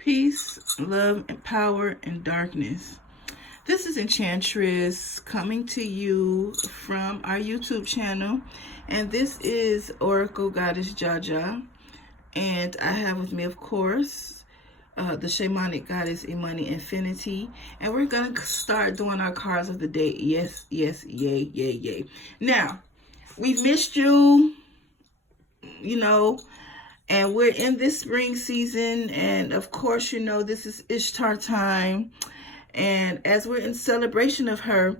Peace, love, and power in darkness. This is Enchantress coming to you from our YouTube channel. And this is Oracle Goddess Jaja. And I have with me, of course, the Shamanic Goddess Imani Infinity. And we're going to start doing our cards of the day. Yes, yes, yay, yay, yay. Now, we've missed you, and we're in this spring season, and of course, this is Ishtar time, and as we're in celebration of her,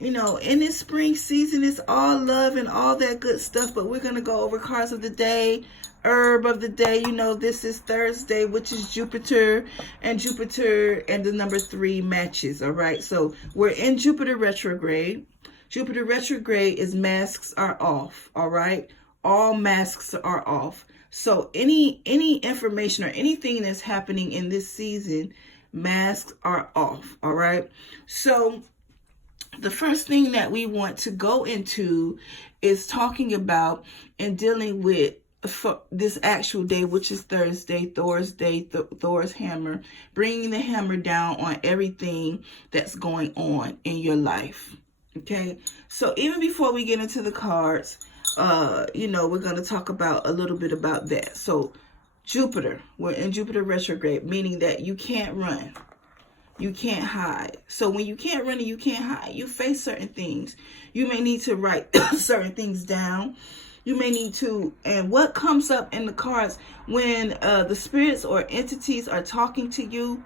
in this spring season, it's all love and all that good stuff, but we're going to go over cards of the day, herb of the day. This is Thursday, which is Jupiter, and the number 3 matches, all right? So we're in Jupiter retrograde. Jupiter retrograde is masks are off, all right? All masks are off. So any information or anything that's happening in this season, masks are off, all right? So the first thing that we want to go into is talking about and dealing with for this actual day, which is Thursday, Thor's day, Thor's hammer, bringing the hammer down on everything that's going on in your life, okay? So even before we get into the cards, we're going to talk about a little bit about that. So Jupiter, we're in Jupiter retrograde, meaning that you can't run. You can't hide. So when you can't run and you can't hide, you face certain things. You may need to write certain things down. You may need to, and what comes up in the cards when the spirits or entities are talking to you,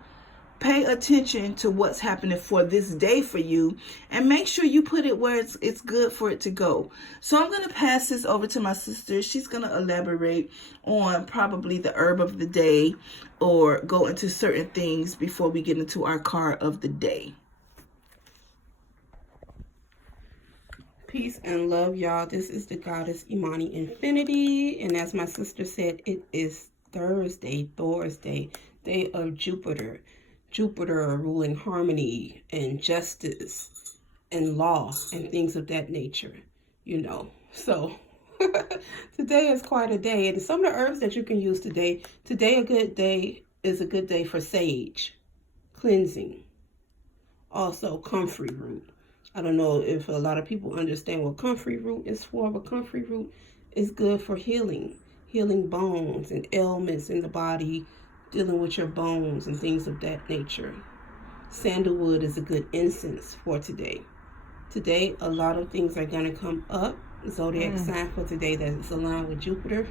pay attention to what's happening for this day for you, and make sure you put it where it's good for it to go. So I'm going to pass this over to my sister. She's going to elaborate on probably the herb of the day or go into certain things before we get into our card of the day. Peace and love, y'all. This is the Goddess Imani Infinity, and as my sister said, it is Thursday, Thor's day, day of Jupiter. Jupiter ruling harmony and justice and law and things of that nature, So today is quite a day. And some of the herbs that you can use today a good day is a good day for sage, cleansing. Also, comfrey root. I don't know if a lot of people understand what comfrey root is for, but comfrey root is good for healing bones and ailments in the body, dealing with your bones and things of that nature. Sandalwood is a good incense for today. Today, a lot of things are going to come up. Zodiac sign for today that is aligned with Jupiter.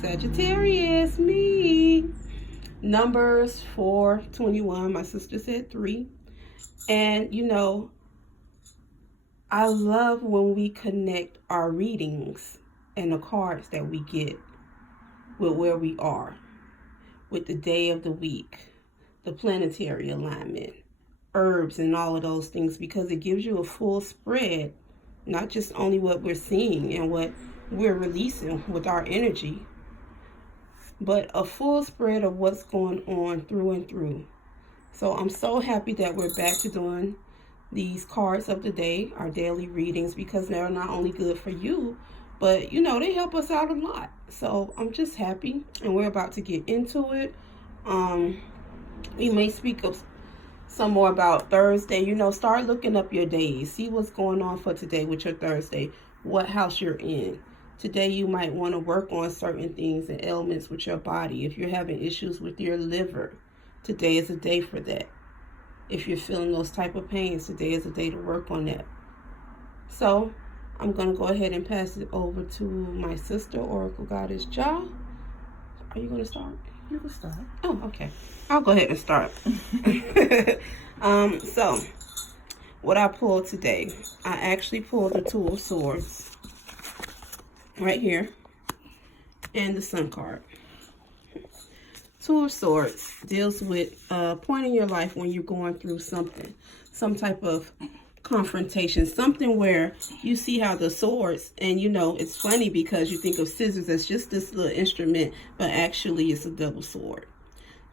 Sagittarius, me. Numbers 4:21. My sister said 3. And, I love when we connect our readings and the cards that we get with where we are, with the day of the week, the planetary alignment, herbs and all of those things, because it gives you a full spread, not just only what we're seeing and what we're releasing with our energy, but a full spread of what's going on through and through. So I'm so happy that we're back to doing these cards of the day, our daily readings, because they're not only good for you, but, they help us out a lot. So I'm just happy, and we're about to get into it. We may speak of some more about Thursday. Start looking up your days. See what's going on for today with your Thursday, what house you're in. Today you might want to work on certain things and ailments with your body. If you're having issues with your liver, today is a day for that. If you're feeling those type of pains, today is a day to work on that. So I'm going to go ahead and pass it over to my sister, Oracle Goddess Ja. Are you going to start? You can start. Oh, okay. I'll go ahead and start. So, what I pulled today, I actually pulled the Two of Swords right here and the Sun card. Two of Swords deals with a point in your life when you're going through something, some type of confrontation, something where you see how the swords, and it's funny because you think of scissors as just this little instrument, but actually it's a double sword.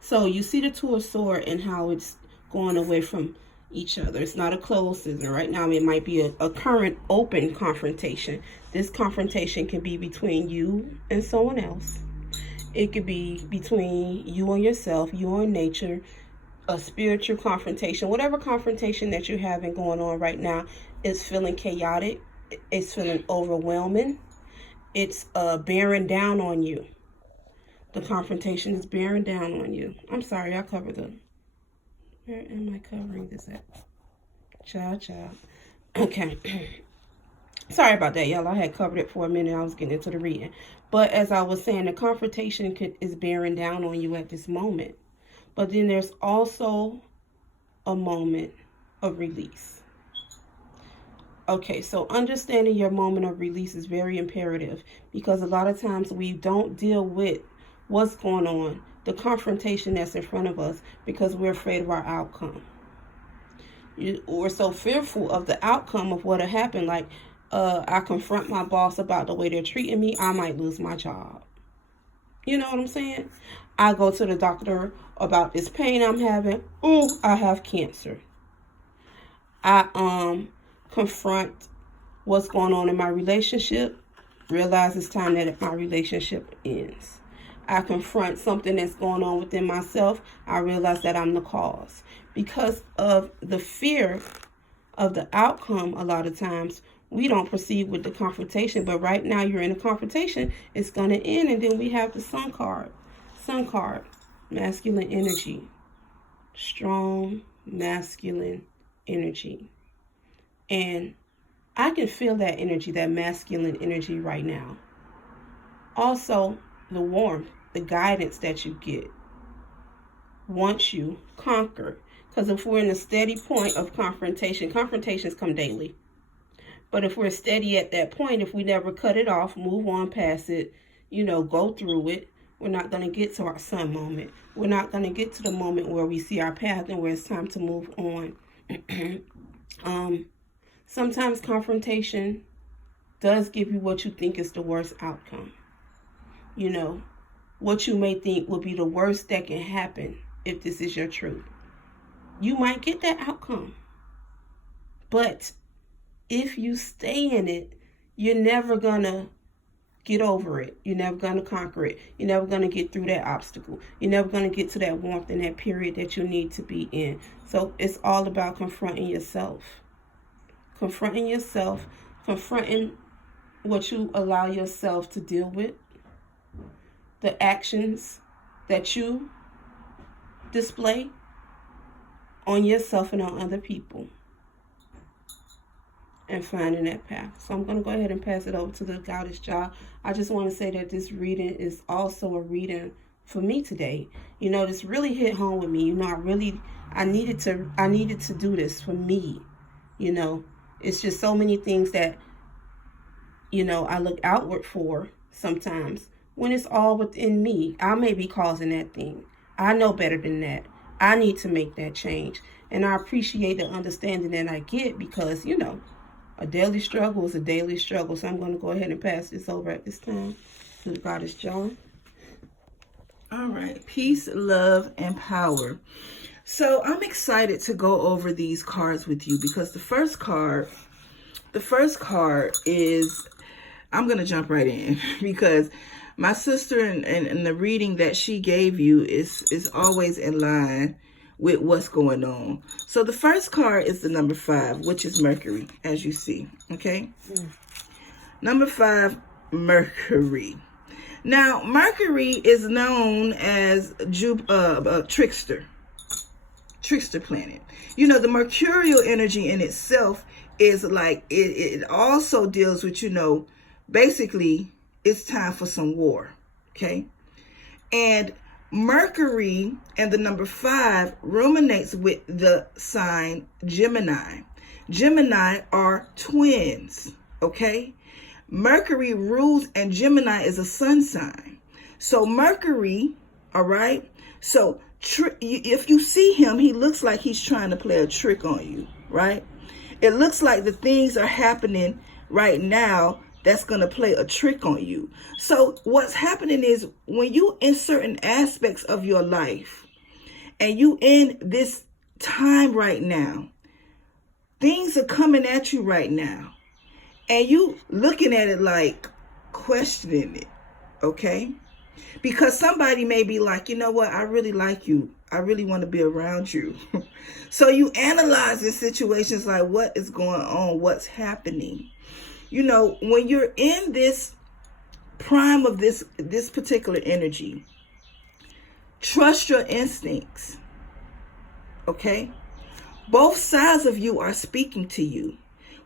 So you see the Two of Swords and how it's going away from each other. It's not a closed scissor. Right now it might be a current open confrontation. This confrontation can be between you and someone else. It could be between you and yourself, you and nature, a spiritual confrontation. Whatever confrontation that you're having going on right now is feeling chaotic. It's feeling overwhelming. It's bearing down on you. The confrontation is bearing down on you. I'm sorry, I covered the... Where am I covering this at? Child. Okay. Sorry about that, y'all. I had covered it for a minute. I was getting into the reading. But as I was saying, the confrontation is bearing down on you at this moment. But then there's also a moment of release. Okay, so understanding your moment of release is very imperative, because a lot of times we don't deal with what's going on, the confrontation that's in front of us, because we're afraid of our outcome. We're so fearful of the outcome of what'll happen. Like, I confront my boss about the way they're treating me, I might lose my job. You know what I'm saying? I go to the doctor about this pain I'm having. Oh, I have cancer. I confront what's going on in my relationship, realize it's time that my relationship ends. I confront something that's going on within myself, I realize that I'm the cause. Because of the fear of the outcome, a lot of times, we don't proceed with the confrontation. But right now, you're in a confrontation, it's going to end. And then we have the Sun card. Sun card, masculine energy. Strong, masculine energy. And I can feel that energy, that masculine energy right now. Also, the warmth, the guidance that you get once you conquer. Because if we're in a steady point of confrontation, confrontations come daily. But if we're steady at that point, if we never cut it off, move on past it, go through it, we're not going to get to our sun moment. We're not going to get to the moment where we see our path and where it's time to move on. Sometimes confrontation does give you what you think is the worst outcome. What you may think will be the worst that can happen if this is your truth. You might get that outcome. But if you stay in it, you're never going to get over it. You're never going to conquer it. You're never going to get through that obstacle. You're never going to get to that warmth in that period that you need to be in. So it's all about confronting yourself. Confronting yourself. Confronting what you allow yourself to deal with. The actions that you display on yourself and on other people. And finding that path. So I'm going to go ahead and pass it over to the Goddess Jah. I just want to say that this reading is also a reading for me today. This really hit home with me. I needed to do this for me. It's just so many things that, I look outward for sometimes when it's all within me. I may be causing that thing. I know better than that. I need to make that change. And I appreciate the understanding that I get because, a daily struggle is a daily struggle. So I'm going to go ahead and pass this over at this time to the Goddess Jah. All right. Peace, love, and power. So I'm excited to go over these cards with you because the first card is, I'm going to jump right in because my sister and the reading that she gave you is always in line with what's going on. So the first card is the number 5, which is Mercury, as you see. Okay. Number 5, Mercury. Now, Mercury is known as trickster planet. The mercurial energy in itself is like, it also deals with, basically it's time for some war. Okay. And Mercury and the number 5 ruminates with the sign Gemini. Gemini are twins, okay? Mercury rules and Gemini is a sun sign. So Mercury, all right? So if you see him, he looks like he's trying to play a trick on you, right? It looks like the things are happening right now that's going to play a trick on you. So what's happening is when you in certain aspects of your life and you in this time right now, things are coming at you right now and you looking at it like questioning it. Okay. Because somebody may be like, you know what, I really like you. I really want to be around you. So you analyze in situations like, what is going on? What's happening? You know, when you're in this prime of this particular energy, trust your instincts. Okay? Both sides of you are speaking to you.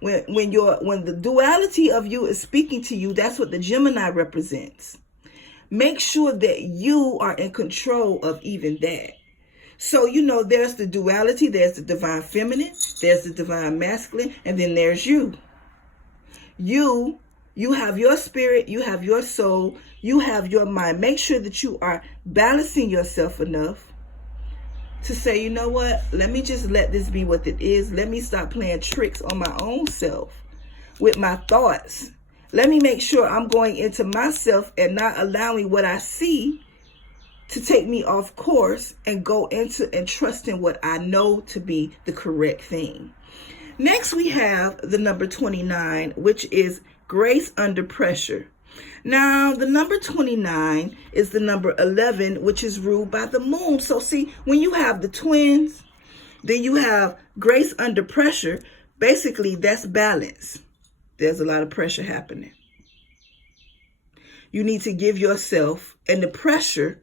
When the duality of you is speaking to you, that's what the Gemini represents. Make sure that you are in control of even that. So, you know, there's the duality, there's the divine feminine, there's the divine masculine, and then there's you. You have your spirit, you have your soul, you have your mind. Make sure that you are balancing yourself enough to say, you know what, let me just let this be what it is. Let me stop playing tricks on my own self with my thoughts. Let me make sure I'm going into myself and not allowing what I see to take me off course and go into and trust in what I know to be the correct thing. Next, we have the number 29, which is grace under pressure. Now, the number 29 is the number 11, which is ruled by the moon. So see, when you have the twins, then you have grace under pressure. Basically, that's balance. There's a lot of pressure happening. You need to give yourself, and the pressure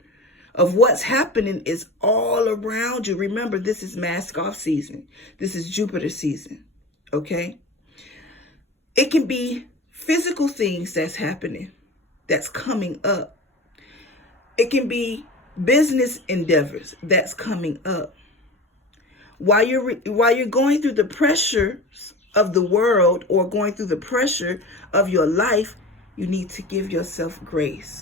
of what's happening is all around you. Remember, this is mask off season. This is Jupiter season. Okay? It can be physical things that's happening, that's coming up. It can be business endeavors that's coming up. While you're going through the pressures of the world or going through the pressure of your life, you need to give yourself grace.